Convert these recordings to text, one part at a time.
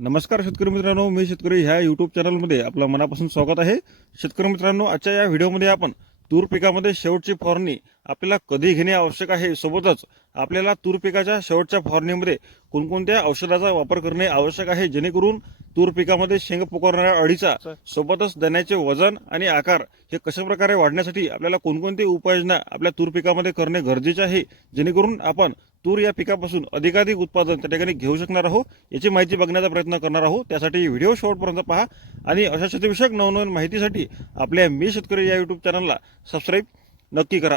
नमस्कार शेतकरी मित्रांनो मी शेतकरी ह्या युट्यूब चॅनलमध्ये आपलं मनापासून स्वागत आहे. शेतकरी मित्रांनो आजच्या या व्हिडिओमध्ये आपण तूर पिकामध्ये शेवटची फवारणी आपल्याला कधी घेणे आवश्यक आहे सोबतच आपल्याला तूर पिकाच्या शेवटच्या फवारणीमध्ये कोणकोणत्या औषधाचा वापर करणे आवश्यक आहे? जेणेकरून तूर पिकामध्ये शेंग पोकारणाऱ्या अळीचा सोबतच दाण्याचे वजन आणि आकार हे कशा प्रकारे वाढण्यासाठी आपल्याला कोणकोणती उपाययोजना आपल्या तूर पिकामध्ये करणे गरजेचे आहे? जेणेकरून आपण तूर या पिकापासून अधिकाधिक उत्पादन त्या ठिकाणी घेऊ शकणार आहोत याची माहिती बघण्याचा प्रयत्न करणार आहोत. त्यासाठी व्हिडिओ शेवटपर्यंत पहा आणि अशा शेतीविषयक नवनवीन माहितीसाठी आपल्या मी शेतकरी या युट्यूब चॅनलला सबस्क्राईब नक्की करा.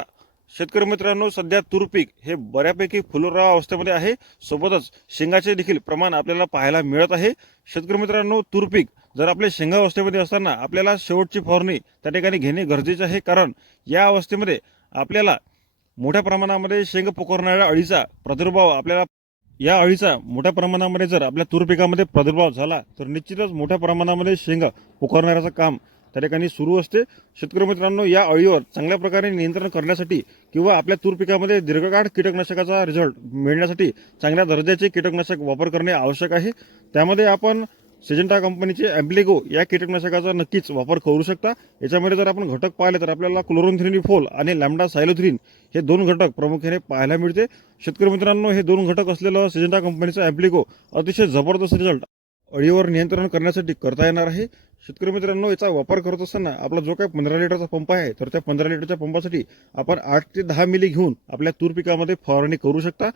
शेतकरी मित्रांनो सध्या तूर पीक हे बऱ्यापैकी फुलोरा अवस्थेमध्ये आहे. सोबतच शेंगाचे देखील प्रमाण आपल्याला पाहायला मिळत आहे. शेतकरी मित्रांनो तूर पीक जर आपले शेंगा अवस्थेमध्ये असताना आपल्याला शेवटची फवारणी त्या ठिकाणी घेणे गरजेचे आहे. कारण या अवस्थेमध्ये आपल्याला मोठ्या प्रमाणामध्ये शेंग पोखरणाऱ्या अळीचा प्रादुर्भाव आपल्याला या अळीचा मोठ्या प्रमाणामध्ये जर आपल्या तूर पिकामध्ये प्रादुर्भाव झाला तर निश्चितच मोठ्या प्रमाणामध्ये शेंगा पोखरणाऱ्याचं काम त्या ठिकाणी सुरू असते. शेतकरी मित्रांनो या अळीवर चांगल्या प्रकारे नियंत्रण करण्यासाठी किंवा आपल्या तूर पिकामध्ये दीर्घकाळ कीटकनाशकाचा रिझल्ट मिळण्यासाठी चांगल्या दर्जाचे कीटकनाशक वापर करणे आवश्यक आहे. त्यामध्ये आपण सिजेंटा कंपनीचे ॲम्प्लिगो या कीटकनाशकाचा नक्कीच वापर करू शकता. याच्यामध्ये जर आपण घटक पाहिले तर आपल्याला क्लोरोनथ्रिनिफोल आणि लॅमडा सायलोथ्रिन हे दोन घटक प्रामुख्याने पाहायला मिळते. शेतकरी मित्रांनो हे दोन घटक असलेलं सिजेंटा कंपनीचं ॲम्प्लिगो अतिशय जबरदस्त रिझल्ट अळीवर नियंत्रण करण्यासाठी करता येणार आहे. शेतकरी मित्रांनो याचा वापर करत असताना आपला जो काही पंधरा लिटरचा पंप आहे तर त्या पंधरा लिटरच्या पंपासाठी आपण आठ ते दहा मिली घेऊन आपल्या तूर पिकामध्ये फवारणी करू शकता.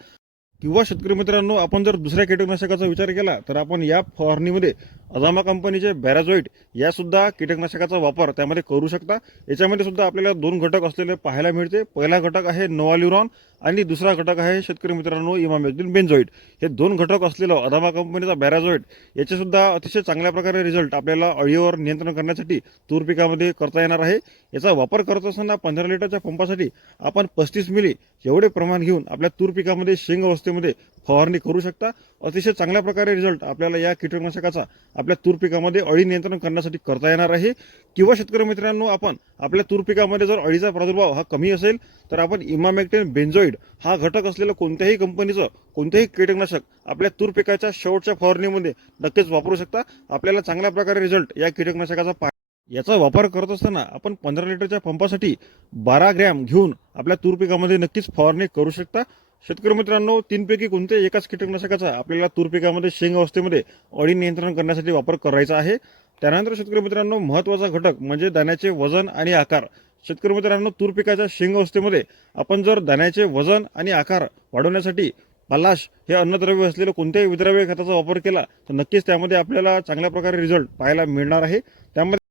किंवा शेतकरी मित्रांनो आपण जर दुसऱ्या कीटकनाशकाचा विचार केला तर आपण या फवारणीमध्ये अजामा कंपनीचे बॅराझोईट यासुद्धा कीटकनाशकाचा वापर त्यामध्ये करू शकता. याच्यामध्ये सुद्धा आपल्याला दोन घटक असलेले पाहायला मिळते. पहिला घटक आहे नोवाल्युरॉन आणि दुसरा घटक आहे शेतकरी मित्रांनो इमामेक्झिन बेन्झोईट हे दोन घटक असलेलं अदामा कंपनीचा बॅराझोईट याचेसुद्धा अतिशय चांगल्या प्रकारे रिझल्ट आपल्याला अळीवर नियंत्रण करण्यासाठी तूर पिकामध्ये करता येणार आहे. याचा वापर करत असताना पंधरा लिटरच्या पंपासाठी आपण पस्तीस मिली एवढे प्रमाण घेऊन आपल्या तूर पिकामध्ये शेंग अवस्थेमध्ये फवारणी करू शकता. अतिशय चांगल्या प्रकारे रिझल्ट आपल्याला या कीटकनाशकाचा आपल्या तूर पिकामध्ये अळी नियंत्रण करण्यासाठी करता येणार आहे. किंवा शेतकरी मित्रांनो आपण आपल्या तूर पिकामध्ये जर अळीचा प्रादुर्भाव हा कमी असेल तर आपण इमामेक्टेन बेन्झॉइड हा घटक असलेलं कोणत्याही कंपनीचं कोणतंही कीटकनाशक आपल्या तूर पिकाच्या शेवटच्या फवारणीमध्ये नक्कीच वापरू शकता. आपल्याला चांगल्या प्रकारे रिझल्ट या कीटकनाशकाचा पा याचा वापर करत असताना आपण पंधरा लिटरच्या पंपासाठी बारा ग्रॅम घेऊन आपल्या तूर पिकामध्ये नक्कीच फवारणी करू शकता. शेतकरी मित्रांनो तीनपैकी कोणत्याही एकाच कीटकनाशकाचा आपल्याला तूर पिकामध्ये शेंग अवस्थेमध्ये अळी नियंत्रण करण्यासाठी वापर करायचा आहे. त्यानंतर शेतकरी मित्रांनो महत्त्वाचा घटक म्हणजे दाण्याचे वजन आणि आकार. शेतकरी मित्रांनो तूर पिकाच्या शेंग अवस्थेमध्ये आपण जर दाण्याचे वजन आणि आकार वाढवण्यासाठी पलाश हे अन्नद्रव्य असलेलं कोणत्याही विद्रव्य खताचा वापर केला तर नक्कीच त्यामध्ये आपल्याला चांगल्या प्रकारे रिझल्ट पाहायला मिळणार आहे. त्यामध्ये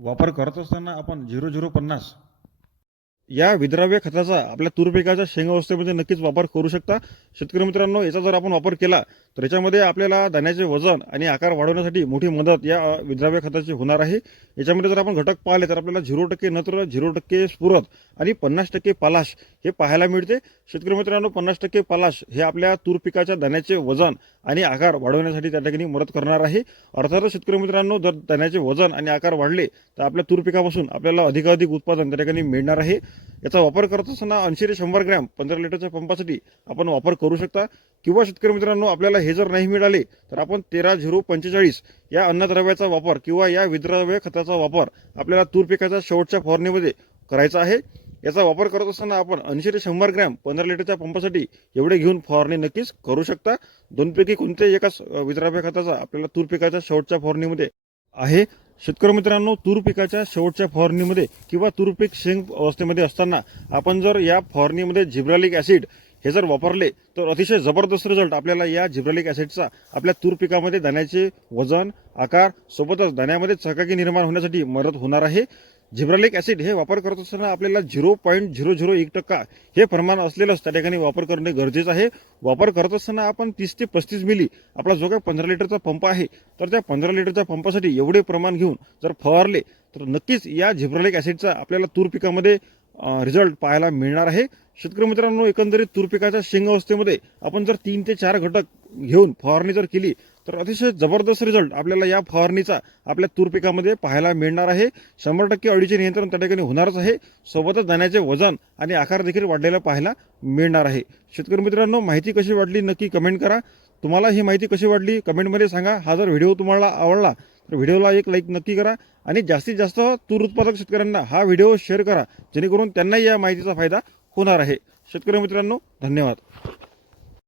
वापर करत असताना आपण झिरो झिरो पन्नास या विद्राव्य खताचा आपल्या तूर पिकाच्या शेंग अवस्थेमध्ये नक्कीच वापर करू शकता. शेतकरी मित्रांनो याचा जर आपण वापर केला तर याच्यामध्ये आपल्याला दाण्याचे वजन आणि आकार वाढवण्यासाठी मोठी मदत या विद्राव्य खताची होणार आहे. याच्यामध्ये जर आपण घटक पाहिले तर आपल्याला झिरो टक्के नत्र झिरो टक्के स्फुरत आणि पन्नास टक्के पालाश हे पाहायला मिळते. शेतकरी मित्रांनो पन्नास टक्के पालाश हे आपल्या तूर पिकाच्या दाण्याचे वजन आणि आकार वाढवण्यासाठी त्या ठिकाणी मदत करणार आहे. अर्थातच शेतकरी मित्रांनो जर दाण्याचे वजन आणि आकार वाढले तर आपल्या तूर पिकापासून आपल्याला अधिकाधिक उत्पादन त्या ठिकाणी मिळणार आहे. याचा वापर करत असताना ऐंशी ते शंभर ग्रॅम पंधरा लिटरच्या पंपासाठी आपण वापर करू शकता. किंवा शेतकरी मित्रांनो आपल्याला हे जर नाही मिळाले तर आपण तेरा झिरो पंचेचाळीस या अन्नद्रव्याचा वापर किंवा या विद्राव्य खताचा वापर आपल्याला तूर पिकाच्या शेवटच्या फवारणीमध्ये करायचा आहे. याचा वापर करत असताना आपण ऐंशी ते शंभर ग्रॅम पंधरा लिटरच्या पंपासाठी एवढे घेऊन फवारणी नक्कीच करू शकता. दोनपैकी कोणत्याही एकाच विद्राव्य खताचा आपल्याला तूर पिकाच्या शेवटच्या फवारणीमध्ये आहे. शेतकरी मित्रांनो तूर पिकाच्या शेवटच्या फवारणीमध्ये किंवा तूर पीक शेंग अवस्थेमध्ये असताना आपण जर या फवारणीमध्ये झिब्रालिक ॲसिड हे जर वापरले तर अतिशय जबरदस्त रिझल्ट आपल्याला या झिब्रालिक ॲसिडचा आपल्या तूर पिकामध्ये दाण्याचे वजन आकार सोबतच दाण्यामध्ये चकाकी निर्माण होण्यासाठी मदत होणार आहे. झिब्रालिक ॲसिड हे वापर करत असताना आपल्याला झिरो पॉईंट झिरो झिरो एक टक्का हे प्रमाण असलेलंच त्या ठिकाणी वापर करणे गरजेचं आहे. वापर करत असताना आपण तीस ते पस्तीस मिली आपला जो काही पंधरा लिटरचा पंप आहे तर त्या पंधरा लिटरच्या पंपासाठी एवढे प्रमाण घेऊन जर फवारले तर नक्कीच या झिब्रालिक ॲसिडचा आपल्याला तूर पिकामध्ये रिझल्ट पाहायला मिळणार आहे. शेतकरी मित्रांनो एकंदरीत तूर पिकाच्या शेंग अवस्थेमध्ये आपण जर तीन ते चार घटक घेऊन फवारणी जर केली तर अतिशय जबरदस्त रिझल्ट आपल्याला या फवारणीचा आपल्या तूर पिकामध्ये पाहायला मिळणार आहे. शंभर टक्के अळीचे नियंत्रण त्या ठिकाणी होणारच आहे. सोबतच दाण्याचे वजन आणि आकार देखील वाढलेला पाहायला मिळणार आहे. शेतकरी मित्रांनो माहिती कशी वाटली नक्की कमेंट करा. तुम्हाला ही माहिती कशी वाटली कमेंटमध्ये सांगा. हा जर व्हिडिओ तुम्हाला आवडला तर व्हिडिओला एक लाईक नक्की करा आणि जास्तीत जास्त तूर उत्पादक शेतकऱ्यांना हा व्हिडिओ शेअर करा. जेणेकरून त्यांनाही या माहितीचा फायदा होणार आहे. शेतकरी मित्रांनो धन्यवाद.